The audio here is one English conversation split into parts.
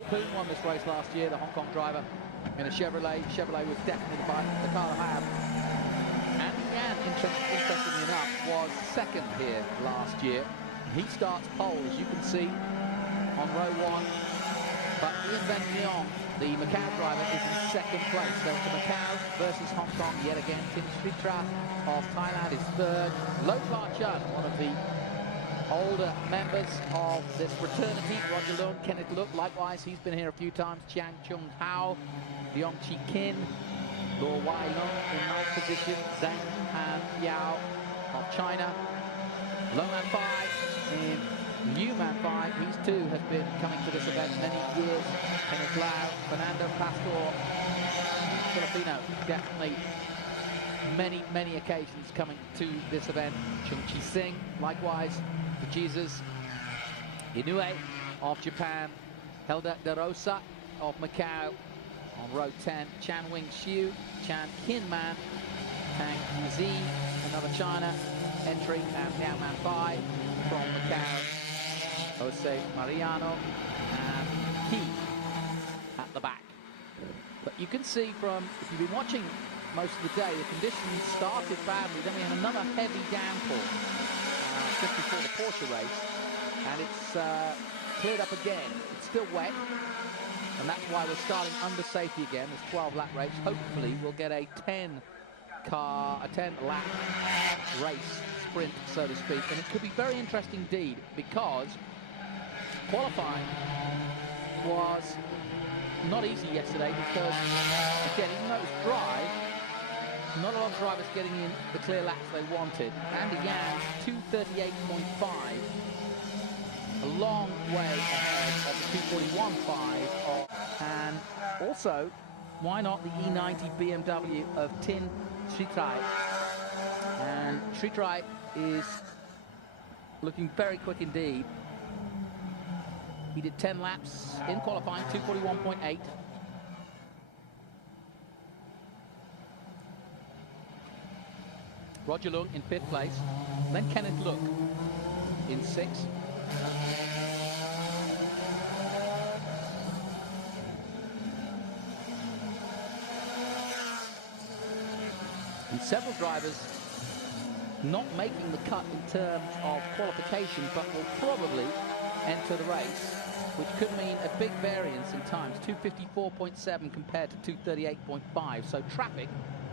Poon won this race last year, the Hong Kong driver, in a Chevrolet. Chevrolet was definitely the car to have. Andy Yan, interestingly enough, was second here last year. He starts pole, as you can see, on row one. But Ian Van Leong, the Macau driver, is in second place. So it's Macau versus Hong Kong yet again. Tim Sritrat of Thailand is third. Lo Kla Chun, one of the older members of this fraternity. Roger Leung, Kenneth Look, likewise, he's been here a few times. Chiang Chung Hao, Leong Chi Kin, Luo Wai Lung in ninth position. Zhang Han Yao of China. Lo Man Fai in Liu Man Fai, he's too has been coming to this event many years. Kenneth Lau, Fernando Pastor, Filipino, definitely many occasions coming to this event. Chung Chi Sing, likewise, for Jesus. Inoue of Japan. Helda De Rosa of Macau on row 10. Chan Wing Xiu, Chan Kin Man, Tang Yuzi, another China entry, and Liao Man Fai from Macau. Jose Mariano and He at the back. But you can see from, if you've been watching most of the day, the conditions started badly. Then we had another heavy downpour just before the Porsche race, and it's cleared up again. It's still wet, and that's why we're starting under safety again. This 12-lap race. Hopefully we'll get a 10-lap race sprint, so to speak, and it could be very interesting indeed, because qualifying was not easy yesterday, because again, even though it was dry, not a lot of drivers getting in the clear laps they wanted. Andy Yan, 2:38.5, a long way ahead of the 2:41.5, and also, why not the E90 BMW of Tin Sritrai? And Sritrai is looking very quick indeed. He did 10 laps in qualifying, 2:41.8. Roger Leung in 5th place. Then Kenneth Look in 6th. And several drivers not making the cut in terms of qualification, but will probably enter the race, which could mean a big variance in times, 2:54.7 compared to 2:38.5. So traffic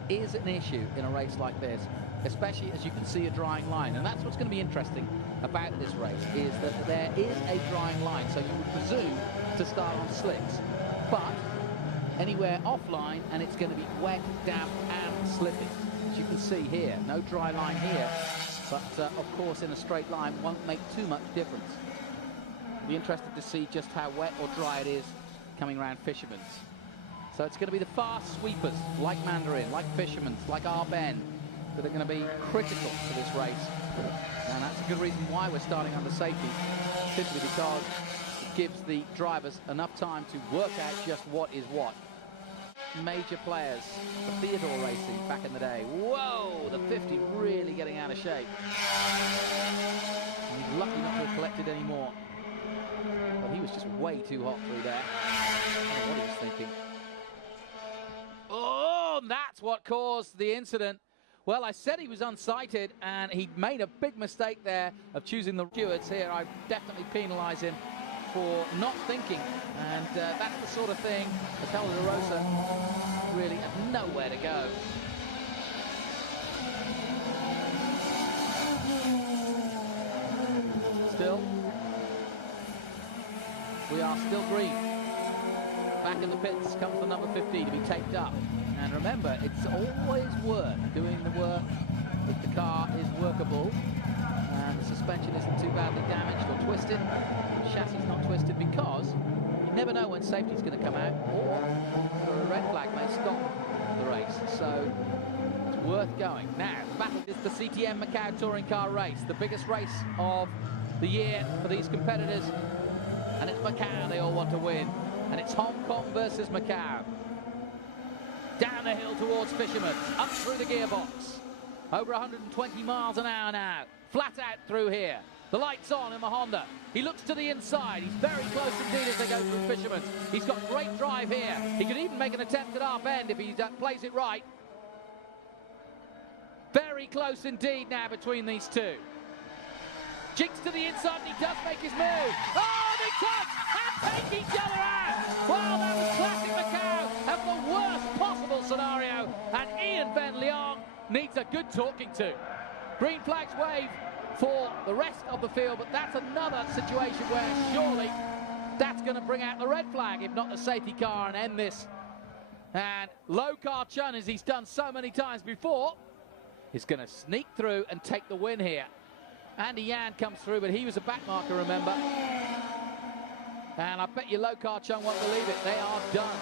is an issue in a race like this, especially as you can see a drying line. And that's what's going to be interesting about this race, is that there is a drying line. So you would presume to start on slicks, but anywhere offline, and it's going to be wet, damp, and slippy. As you can see here, no dry line here, but of course in a straight line won't make too much difference. Be interested to see just how wet or dry it is coming around Fisherman's. So it's going to be the fast sweepers like Mandarin, like Fisherman's, like Arben, that are going to be critical to this race. And that's a good reason why we're starting under safety, simply because it gives the drivers enough time to work out just what is what. Major players for Theodore Racing back in the day. Whoa, the 50 really getting out of shape. And he's lucky not to have collected any more. But he was just way too hot through there. I don't know what he was thinking. Oh, that's what caused the incident. Well, I said he was unsighted, and he made a big mistake there of choosing the stewards here. I definitely penalise him for not thinking, and that's the sort of thing that Helda De Rosa really had nowhere to go. Still, we are still green. Back in the pits comes the number 50 to be taped up. And remember, it's always worth doing the work if the car is workable and the suspension isn't too badly damaged or twisted. The chassis is not twisted, because you never know when safety's going to come out, or a red flag may stop the race. So it's worth going. Now, the battle is the CTM Macau Touring Car Race, the biggest race of the year for these competitors. And it's Macau they all want to win. And it's Hong Kong versus Macau. Down the hill towards Fisherman's, up through the gearbox. Over 120 miles an hour now. Flat out through here. The light's on in the Honda. He looks to the inside. He's very close indeed as they go through Fisherman's. He's got great drive here. He could even make an attempt at half end if he plays it right. Very close indeed now between these two. Jinks to the inside and he does make his move. Oh, they touch and take each other out. Well, that was classic Macau of the worst possible scenario. And Ian Van Leong needs a good talking to. Green flags wave for the rest of the field, but that's another situation where surely that's going to bring out the red flag, if not the safety car, and end this. And Low Car Chun, as he's done so many times before, is going to sneak through and take the win here. Andy Yan comes through, but he was a back marker, remember. And I bet you Low Car Chun won't believe it. They are done.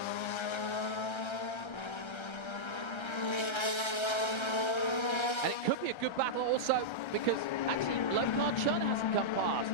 And it could be a good battle also because actually Low Car Chun hasn't come past.